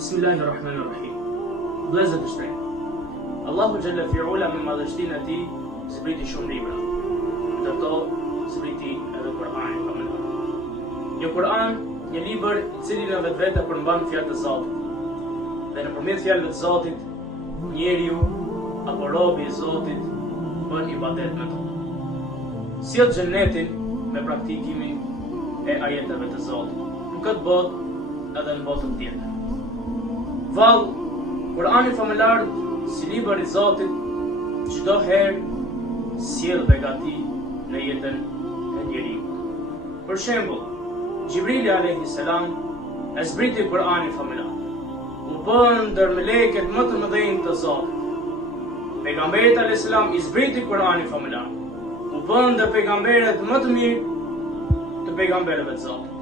Bismillahirrahmanirrahim. Vëllezër të shtrenjtë, Allahu xhalla fi'ula me madhështinë e tij zbriti shumë libra. Ndërto zbriti edhe Kur'anin familjar. Një Kur'an, një libër i cili në vetvete përmban fjalët e Zotit. Dhe nëpërmjet fjalëve të Zotit, njeriu apo robi i Zotit bën ibadet me to. Sjell xhenetin me praktikimin e ajeteve të Zotit, në këtë botë edhe në botën tjetër. Vallë, Kur'ani familjar si libër i Zotit çdo herë sjell begati në jetën e njeriu. Për shembull, Gjibrili alayhis salam e zbriti Kur'anin familjar. U bën ndër melekët më të mëdhenj të Zotit. Pejgamberi alayhis salam i zbriti Kur'anin familjar. U bën ndër pejgamberët më të mirë të pejgamberëve të Zotit.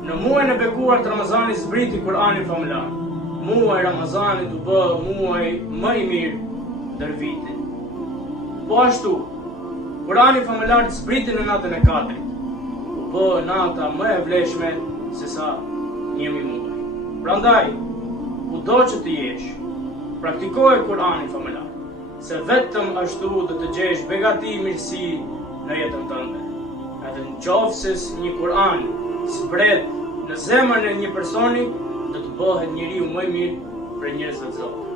Në muajin e bekuar të Ramazanit zbriti Kur'ani familjar. Muaji Ramazanit u bë muaji më i mirë ndër vitit. Po ashtu, Kur'ani familjar zbriti në natën e Kadrit. U bë nata më e vlefshme se sa një muaj. Prandaj, kudo që të jesh, praktikoje Kur'anin familjar, se vetëm ashtu do të gjesh begati mirësi në jetën tënde. Edhe nëse një Kur'an zbret në zemrën e një personi, do të bëhet njeriu më i mirë për njerëzve të Zotit.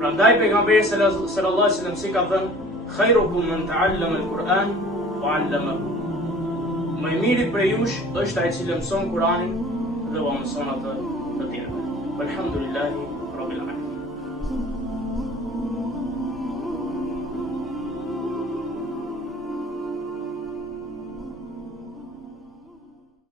Prandaj pejgamberi sallallahu alaihi wasallam si ka thënë, "Khairukum man ta'allama al-Qur'an wa 'allamahu." Më i miri prej jush është ai i cili mëson Kur'anin dhe ua mëson atë të tjerëve. Alhamdulillah.